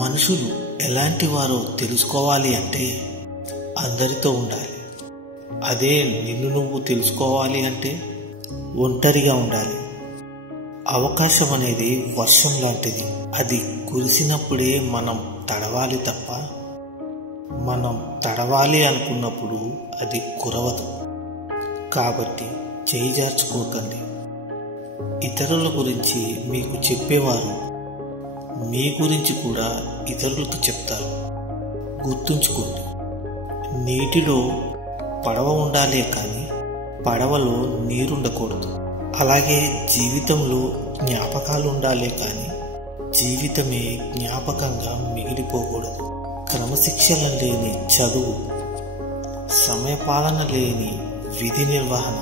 మనుషులు ఎలాంటి వారో తెలుసుకోవాలి అంటే అందరితో ఉండాలి. అదే నిన్ను నువ్వు తెలుసుకోవాలి అంటే ఒంటరిగా ఉండాలి. అవకాశం అనేది వర్షం లాంటిది. అది కురిసినప్పుడే మనం తడవాలి తప్ప మనం తడవాలి అనుకున్నప్పుడు అది కురవదు. కాబట్టి చేయి జార్చుకోకండి. ఇతరుల గురించి మీకు చెప్పేవారు మీ గురించి కూడా ఇతరులకు చెప్తారు. గుర్తుంచుకోండి, నీటిలో పడవ ఉండాలే కానీ పడవలో నీరుండకూడదు. అలాగే జీవితంలో జ్ఞాపకాలు ఉండాలే కానీ జీవితమే జ్ఞాపకంగా మిగిలిపోకూడదు. క్రమశిక్షణ లేని చదువు, సమయపాలన లేని విధి నిర్వహణ,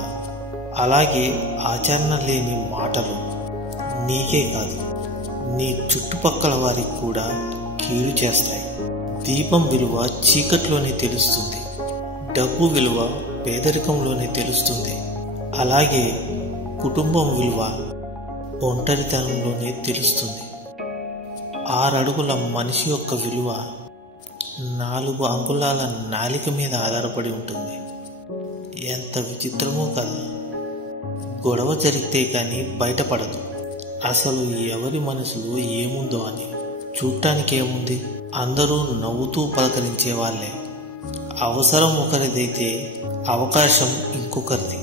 అలాగే ఆచరణ లేని మాటలు నీకే కాదు నీ చుట్టుపక్కల వారికి కూడా కీడు చేస్తాయి. దీపం విలువ చీకట్లోనే తెలుస్తుంది. డబ్బు విలువ పేదరికంలోనే తెలుస్తుంది. అలాగే కుటుంబం విలువ ఒంటరితనంలోనే తెలుస్తుంది. 6 అడుగుల మనిషి యొక్క విలువ 4 అంగుళాల నాలిక మీద ఆధారపడి ఉంటుంది. ఎంత విచిత్రమో కదా. గొడవ జరిగితే కానీ బయటపడదు అసలు ఎవరి మనసులో ఏముందో అని. చూడటానికి ఏముంది, అందరూ నవ్వుతూ పలకరించే వాళ్ళే. అవసరం ఒకరిదైతే అవకాశం ఇంకొకరిది.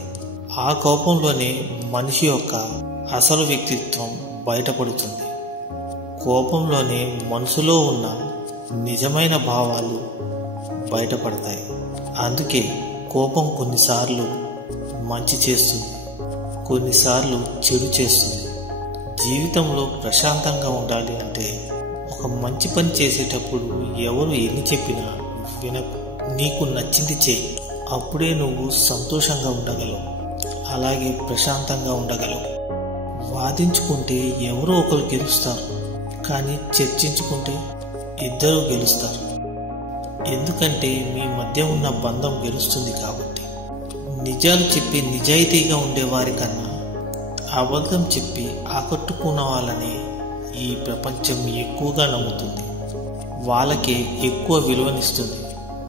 ఆ కోపంలోనే మనిషి యొక్క అసలు వ్యక్తిత్వం బయటపడుతుంది. కోపంలోనే మనసులో ఉన్న నిజమైన భావాలు బయటపడతాయి. అందుకే కోపం కొన్నిసార్లు మంచి చేస్తుంది, కొన్నిసార్లు చెడు చేస్తుంది. జీవితంలో ప్రశాంతంగా ఉండాలి అంటే ఒక మంచి పని చేసేటప్పుడు ఎవరు ఎన్ని చెప్పినా వినకు. నీకు నచ్చింది చేయి. అప్పుడే నువ్వు సంతోషంగా ఉండగలవు, అలాగే ప్రశాంతంగా ఉండగలవు. వాదించుకుంటే ఎవరో ఒకరు గెలుస్తారు, కానీ చర్చించుకుంటే ఇద్దరు గెలుస్తారు. ఎందుకంటే మీ మధ్య ఉన్న బంధం గెలుస్తుంది కాబట్టి. నిజాలు చెప్పి నిజాయితీగా ఉండేవారి కన్నా అబద్ధం చెప్పి ఆకట్టుకున్న వాళ్ళని ఈ ప్రపంచం ఎక్కువగా నమ్ముతుంది. వాళ్ళకే ఎక్కువ విలువనిస్తుంది.